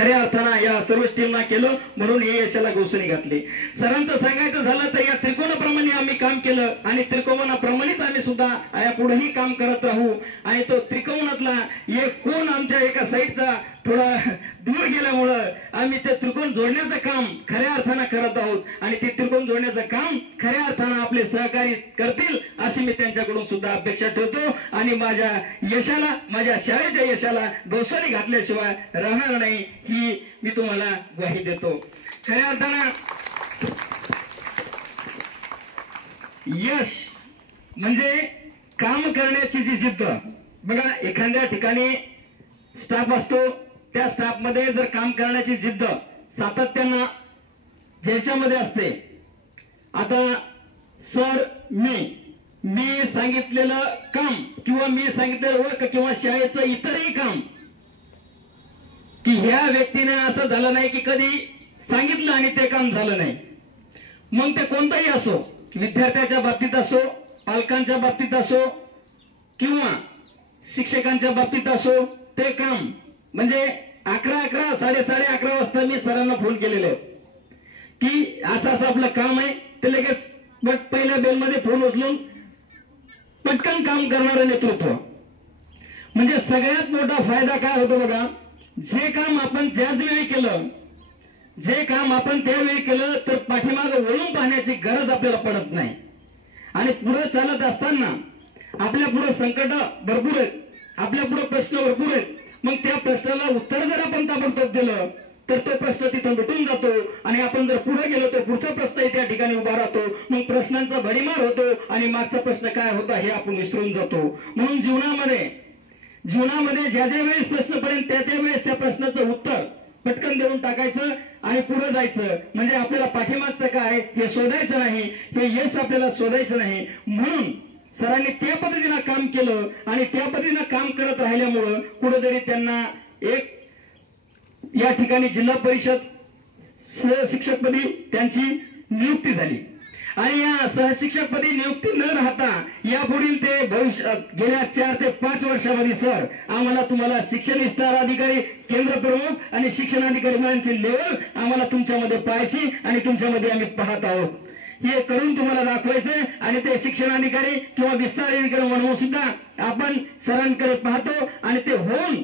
खऱ्या अर्थानं या सर्व टीमना केलं, म्हणून हे यशाला गौसनी घातले. सरांचं सांगायचं झालं तर या त्रिकोणाप्रमाणे आम्ही काम केलं आणि त्रिकोणाप्रमाणेच आम्ही सुद्धा यापुढेही काम करत राहू. आणि तो त्रिकोणातला एक कोण आमच्या एका साईडचा थोडा दूर गेल्यामुळं आम्ही ते त्रिकोण जोडण्याचं काम खऱ्या अर्थानं करत आहोत आणि ते त्रिकोण जोडण्याचं काम खऱ्या अर्थानं आपले सहकारी करतील अशी मी त्यांच्याकडून सुद्धा अपेक्षा ठेवतो. आणि माझ्या यशाला, माझ्या शाळेच्या यशाला गौसनी घातल्याशिवाय राहणार नाही ही मी तुम्हाला ग्वाही देतो. खऱ्या अर्थानं यश म्हणजे काम करण्याची जी जिद्द. बघा, एखाद्या ठिकाणी स्टाफ असतो, त्या स्टाफ मध्ये जर काम करण्याची जिद्द सातत्यानं ज्याच्यामध्ये असते. आता सर मी सांगितलेलं काम किंवा मी सांगितलेलं वर्क किंवा शाळेचं इतरही काम की ह्या व्यक्तीने असं झालं नाही की कधी सांगितलं आणि ते काम झालं नाही. मग ते कोणताही असो, विद्यार्थ्याच्या बाबतीत असो, पालकांच्या बाबतीत असो किंवा शिक्षकांच्या बाबतीत असो, ते काम म्हणजे 11:30 वाजता मी सरांना फोन केलेले की असं आपलं काम आहे. ते लगेच पहिल्या बेलमध्ये फोन उचलून पटकन काम करणारं नेतृत्व. म्हणजे सगळ्यात मोठा फायदा काय होतो बघा, जे काम आपण ज्याच वेळी केलं, जे काम आपण त्यावेळी केलं तर पाठीमागे वळून पाहण्याची गरज आपल्याला पडत नाही. आणि पुढे चालत असताना आपल्या पुढे संकट भरपूर आहेत, आपल्या पुढे प्रश्न भरपूर आहेत. मग त्या प्रश्नाला उत्तर जर आपण ताबडतोब दिलं तर तो प्रश्न तिथं मिटून जातो आणि आपण जर पुढे गेलो तर पुढचा प्रश्न त्या ठिकाणी उभा राहतो. मग प्रश्नांचा भडीमार होतो आणि मागचा प्रश्न काय होता हे आपण विसरून जातो. म्हणून जीवनामध्ये ज्या वेळेस प्रश्न पडेल त्या वेळेस त्या प्रश्नाचं उत्तर पटकन देऊन टाकायचं आणि पुढे जायचं. म्हणजे आपल्याला पाठीमागचं काय हे शोधायचं नाही, हे यश आपल्याला शोधायचं नाही. म्हणून सरांनी त्या पद्धतीनं काम केलं आणि त्या पद्धतीनं काम करत राहिल्यामुळं कुठेतरी त्यांना एक या ठिकाणी जिल्हा परिषद सहशिक्षकपदी त्यांची नियुक्ती झाली. आणि या सहशिक्षकपदी नियुक्ती न राहता यापुढील ते भविष्यात गेल्या 4 ते 5 वर्षामध्ये सर आम्हाला तुम्हाला शिक्षण विस्तार अधिकारी, केंद्र प्रमुख आणि शिक्षण अधिकारी लेवल आम्हाला तुमच्यामध्ये पाहायची आणि तुमच्यामध्ये आम्ही पाहत आहोत. हे करून तुम्हाला दाखवायचं आणि ते शिक्षणाधिकारी किंवा विस्तार अधिकारी म्हणून सुद्धा आपण सरांकडे पाहतो आणि ते होऊन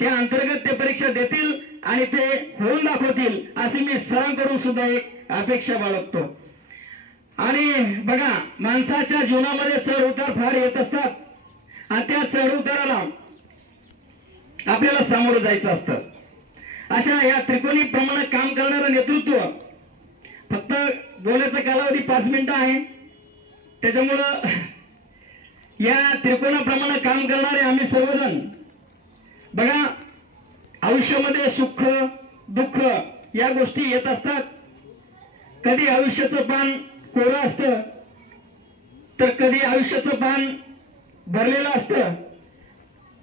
त्या अंतर्गत ते परीक्षा देतील आणि ते होऊन दाखवतील अशी मी सरांकडून सुद्धा एक अपेक्षा बाळगतो. आणि बघा, माणसाच्या जीवनामध्ये चढ उतार फार येत असतात आणि त्या चढ उताराला आपल्याला सामोरं जायचं असतं. अशा या त्रिकोणी प्रमाणे काम करणारं नेतृत्व, फक्त बोलायचा कालावधी 5 मिनिटं आहे, त्याच्यामुळं या त्रिकोणाप्रमाणे काम करणारे आम्ही सर्वजण बघा, आयुष्यामध्ये सुख दुःख या गोष्टी येत असतात. कधी आयुष्याचं पान कोरं असतं तर कधी आयुष्याचं पान भरलेलं असतं,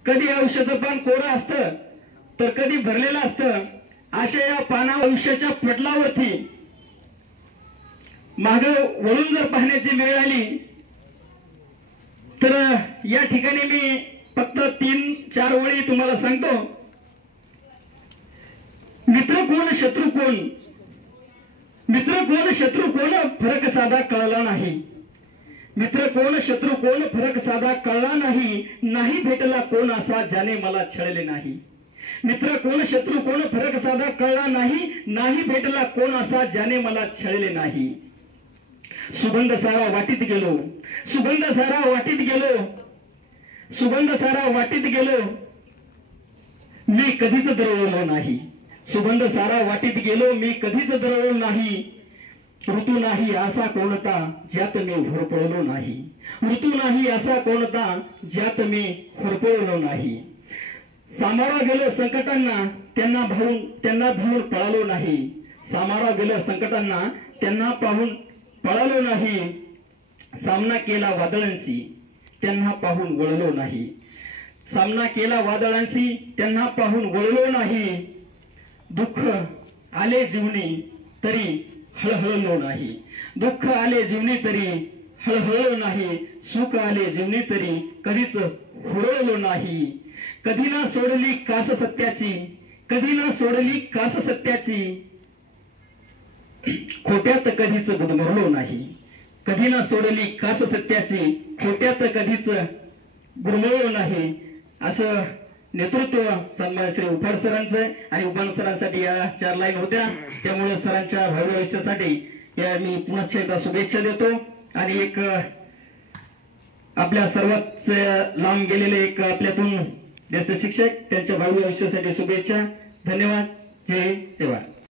कधी आयुष्याचं पान कोरं असतं तर कधी भरलेलं असतं. अशा या आयुष्याच्या पटलावरती मागे वळून जर पाहण्याची वेळ आली तर या ठिकाणी मी फक्त 3-4 ओळी तुम्हाला सांगतो. मित्र कोण शत्रू कोण, मित्र कोण शत्रू कोण फरक साधा कळला नाही. मित्र कोण शत्रू कोण फरक साधा कळला नाही. नाही भेटला कोण असा ज्याने मला छळले नाही. मित्र कोण शत्रू कोण फरक साधा कळला नाही. नाही भेटला कोण असा ज्याने मला छळले नाही. सुगंध सारा वाटीत गेलो, सुगंध सारा वाटीत गेलो, सुगंध सारा वाटीत गेलो, मी कधीच दरवळलो नाही. सुगंध सारा वाटीत गेलो, मी कधीच दरवळलो नाही. ऋतू नाही असा कोणता ज्यात मी होरपळलो नाही. ऋतू नाही असा कोणता ज्यात मी होरपळलो नाही. सामोरा गेलो संकटांना त्यांना धावून पळालो नाही. सामोरा गेलो संकटांना त्यांना पाहून पळालो नाही. सामना केला वादळांशी त्यांना पाहून वळलो नाही. सामना केला वादळांशी त्यांना पाहून वळलो नाही. दुःख आले जीवनी तरी हळहळलो नाही. दुःख आले जीवनी तरी हळहळलो नाही. सुख आले जीवनी तरी कधीच हुरळलो नाही. कधी ना सोडली कास सत्याची, कधी ना सोडली कास सत्याची, खोट्यात कधीच गुदमरलो नाही, कधी ना सोडली कास सत्याची, खोट्यात कधीच गुदमरलो नाही. असं नेतृत्व सन्मान श्री उफाड सरांचं आणि उपान सरांसाठी या 4 लाईन होत्या. त्यामुळे सरांच्या भावी आयुष्यासाठी या मी पुन्हा एकदा शुभेच्छा देतो. आणि एक आपल्या सर्वात लांब गेलेले एक आपल्यातून ज्येष्ठ शिक्षक, त्यांच्या भावी आयुष्यासाठी शुभेच्छा. धन्यवाद. जय हिंद.